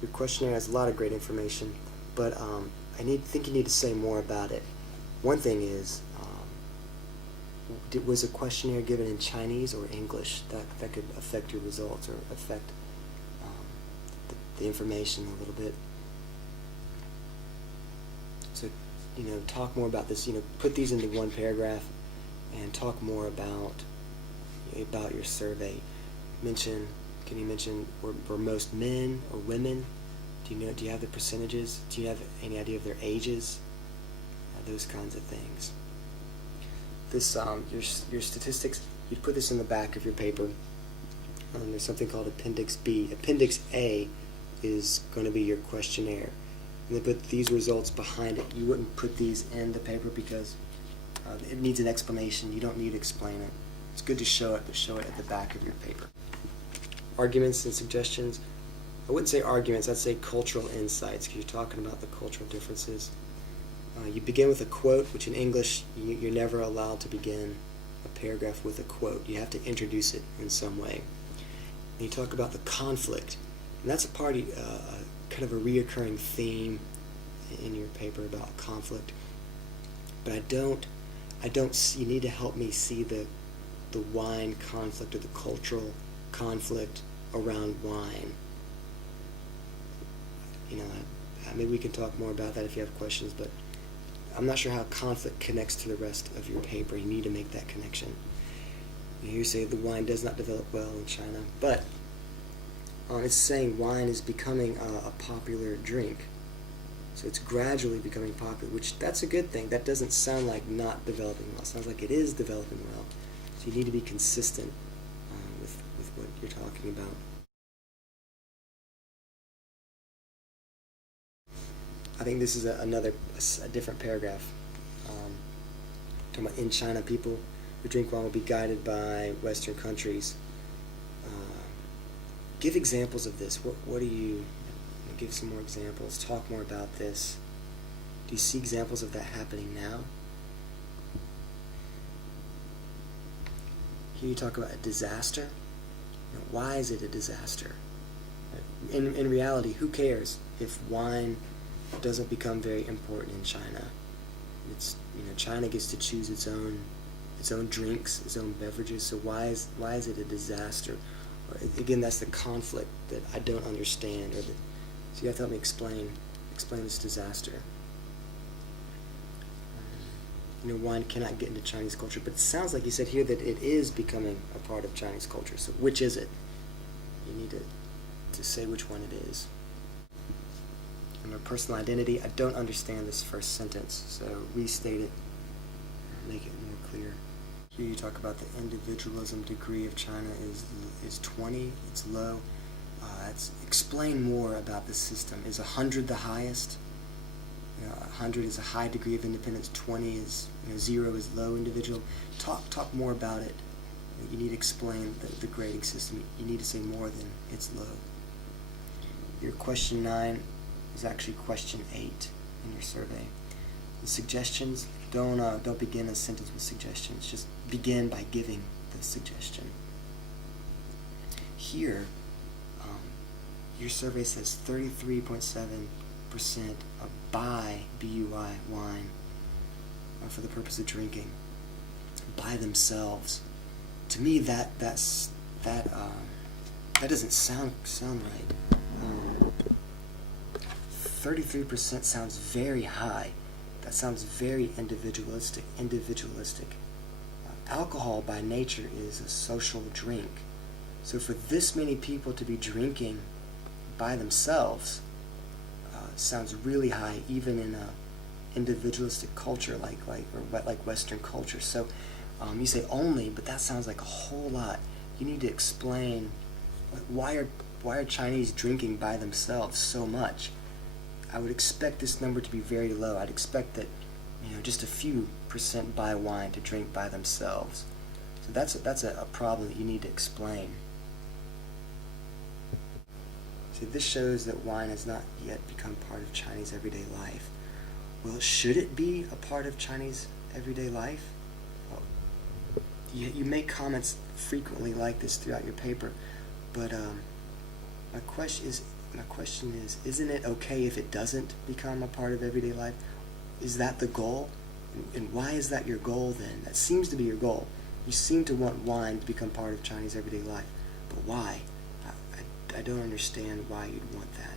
Your questionnaire has a lot of great information, but think you need to say more about it. One thing is, was a questionnaire given in Chinese or English? That could affect your results or affect the information a little bit. So, talk more about this. Put these into one paragraph and talk more about your survey. Can you mention were most men or women? Do you have the percentages? Do you have any idea of their ages? Those kinds of things. This your statistics, you'd put this in the back of your paper. There's something called Appendix B. Appendix A is going to be your questionnaire. And they put these results behind it. You wouldn't put these in the paper because it needs an explanation. You don't need to explain it. It's good to show it, but show it at the back of your paper. Arguments and suggestions. I wouldn't say arguments, I'd say cultural insights, because you're talking about the cultural differences. You begin with a quote, which in English, you're never allowed to begin a paragraph with a quote. You have to introduce it in some way. And you talk about the conflict, and that's a kind of a reoccurring theme in your paper about conflict. But you need to help me see the wine conflict or the cultural conflict around wine. Maybe we can talk more about that if you have questions, but I'm not sure how conflict connects to the rest of your paper. You need to make that connection. You say the wine does not develop well in China, but it's saying wine is becoming a popular drink. So it's gradually becoming popular, which that's a good thing. That doesn't sound like not developing well. It sounds like it is developing well. So you need to be consistent with what you're talking about. I think this is a different paragraph. Talking about in China, people who drink wine will be guided by Western countries. Give examples of this. What do you give some more examples? Talk more about this. Do you see examples of that happening now? Here you talk about a disaster. Why is it a disaster? In reality, who cares if wine doesn't become very important in China? China gets to choose its own drinks, its own beverages. So why is it a disaster? Again, that's the conflict that I don't understand. So you have to help me explain this disaster. Wine cannot get into Chinese culture, but it sounds like you said here that it is becoming a part of Chinese culture. So which is it? You need to say which one it is. Under personal identity, I don't understand this first sentence, so restate it, make it more clear. Here you talk about the individualism degree of China is 20, it's low. Explain more about the system. Is 100 the highest? 100 is a high degree of independence, 20 is, 0 is low individual. Talk more about it. You need to explain the grading system. You need to say more than it's low. Your question 9 is actually question 8 in your survey. The suggestions, don't begin a sentence with suggestions. Just begin by giving the suggestion. Here, your survey says 33.7% buy B-U-I wine for the purpose of drinking by themselves. To me, that doesn't sound right. 33% sounds very high. That sounds very individualistic. Alcohol by nature is a social drink. So for this many people to be drinking by themselves sounds really high, even in a individualistic culture like Western culture. So you say only, but that sounds like a whole lot. You need to explain why are Chinese drinking by themselves so much. I would expect this number to be very low. I'd expect that just a few percent buy wine to drink by themselves. So that's a problem that you need to explain. So this shows that wine has not yet become part of Chinese everyday life. Well, should it be a part of Chinese everyday life? Well, you make comments frequently like this throughout your paper, but my question is, my question is, isn't it okay if it doesn't become a part of everyday life? Is that the goal? And why is that your goal then? That seems to be your goal. You seem to want wine to become part of Chinese everyday life. But why? I don't understand why you'd want that.